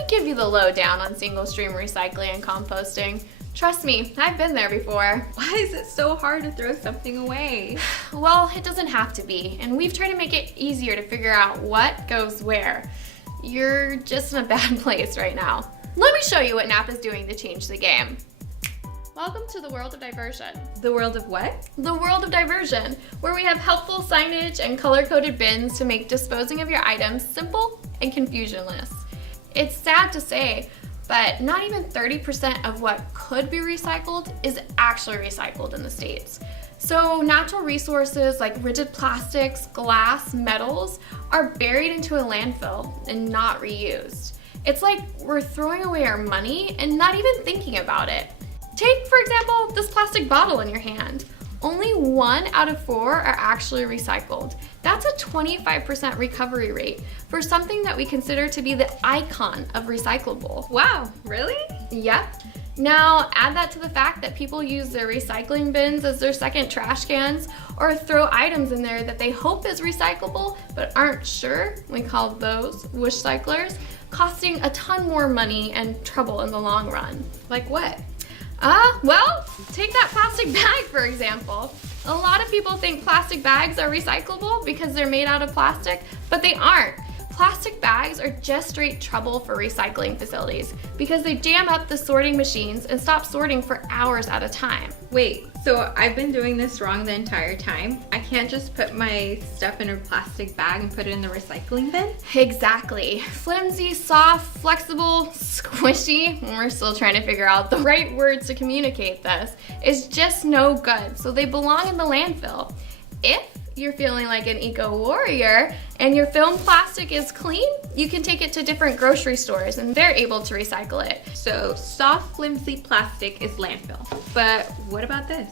me give you the lowdown on single stream recycling and composting. Trust me, I've been there before. Why is it so hard to throw something away? Well, it doesn't have to be, and we've tried to make it easier to figure out what goes where. You're just in a bad place right now. Let me show you what Napa's doing to change the game. Welcome to the world of diversion. The world of what? The world of diversion, where we have helpful signage and color-coded bins to make disposing of your items simple and confusionless. It's sad to say, but not even 30% of what could be recycled is actually recycled in the States. So natural resources like rigid plastics, glass, metals are buried into a landfill and not reused. It's like we're throwing away our money and not even thinking about it. Take, for example, this plastic bottle in your hand. Only 1 out of 4 are actually recycled. That's a 25% recovery rate for something that we consider to be the icon of recyclable. Wow, really? Yep. Now, add that to the fact that people use their recycling bins as their second trash cans or throw items in there that they hope is recyclable but aren't sure. We call those wish cyclers, costing a ton more money and trouble in the long run. Like what? Well, take that plastic bag, for example. A lot of people think plastic bags are recyclable because they're made out of plastic, but they aren't. Plastic bags are just straight trouble for recycling facilities because they jam up the sorting machines and stop sorting for hours at a time. Wait, so I've been doing this wrong the entire time? I can't just put my stuff in a plastic bag and put it in the recycling bin? Exactly. Flimsy, soft, flexible, squishy, we're still trying to figure out the right words to communicate this, is just no good, so they belong in the landfill. If you're feeling like an eco-warrior and your film plastic is clean, you can take it to different grocery stores and they're able to recycle it. So soft, flimsy plastic is landfill. But what about this?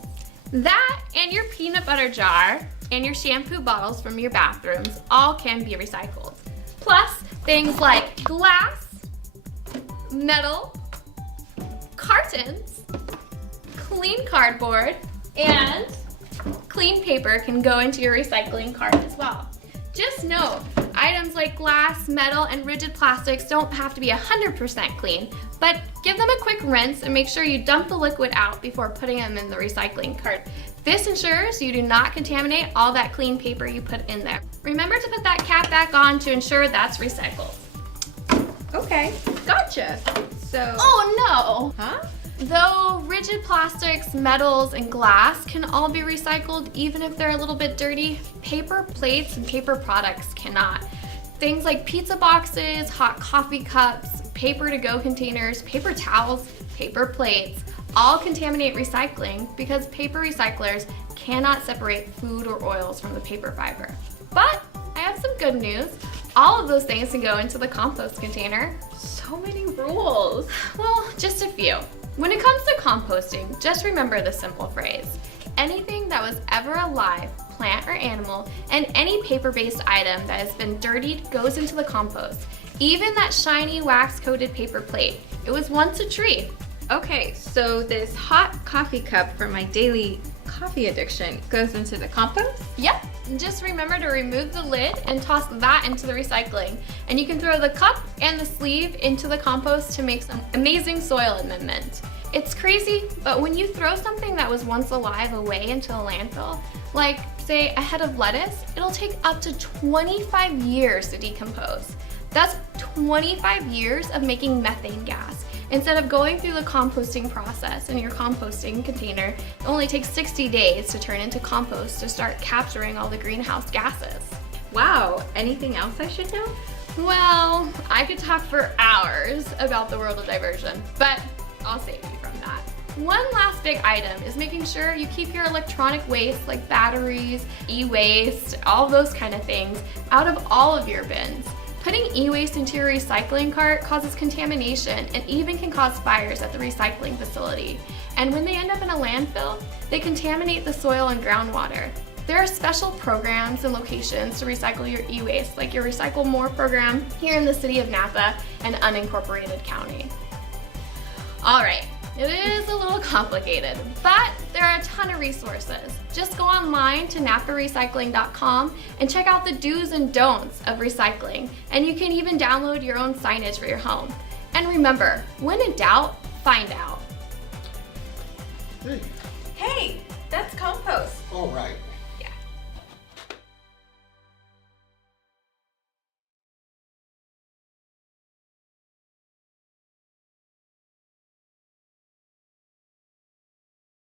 That and your peanut butter jar and your shampoo bottles from your bathrooms all can be recycled. Plus things like glass, metal, cartons, clean cardboard, and clean paper can go into your recycling cart as well. Just know, items like glass, metal, and rigid plastics don't have to be 100% clean, but give them a quick rinse and make sure you dump the liquid out before putting them in the recycling cart. This ensures you do not contaminate all that clean paper you put in there. Remember to put that cap back on to ensure that's recycled. Okay, gotcha. So... Oh no! Huh? Though rigid plastics, metals, and glass can all be recycled even if they're a little bit dirty, paper plates and paper products cannot. Things like pizza boxes, hot coffee cups, paper to-go containers, paper towels, paper plates, all contaminate recycling because paper recyclers cannot separate food or oils from the paper fiber. But I have some good news. All of those things can go into the compost container. So many rules. Well, just a few. When it comes to composting, just remember this simple phrase. Anything that was ever alive, plant or animal, and any paper-based item that has been dirtied goes into the compost. Even that shiny wax-coated paper plate. It was once a tree. Okay, so this hot coffee cup for my daily coffee addiction goes into the compost? Yep. Just remember to remove the lid and toss that into the recycling. And you can throw the cup and the sleeve into the compost to make some amazing soil amendment. It's crazy, but when you throw something that was once alive away into a landfill, like say a head of lettuce, it'll take up to 25 years to decompose. That's 25 years of making methane gas. Instead of going through the composting process in your composting container, it only takes 60 days to turn into compost to start capturing all the greenhouse gases. Wow, anything else I should know? Well, I could talk for hours about the world of diversion, but I'll save you from that. One last big item is making sure you keep your electronic waste like batteries, e-waste, all those kind of things out of all of your bins. Putting e-waste into your recycling cart causes contamination and even can cause fires at the recycling facility. And when they end up in a landfill, they contaminate the soil and groundwater. There are special programs and locations to recycle your e-waste, like your Recycle More program here in the city of Napa and unincorporated county. All right, it is a little complicated, but there are a ton of resources. Just go online to naparecycling.com and check out the do's and don'ts of recycling, and you can even download your own signage for your home. And remember, when in doubt, find out. Hey, Hey, that's compost. all right.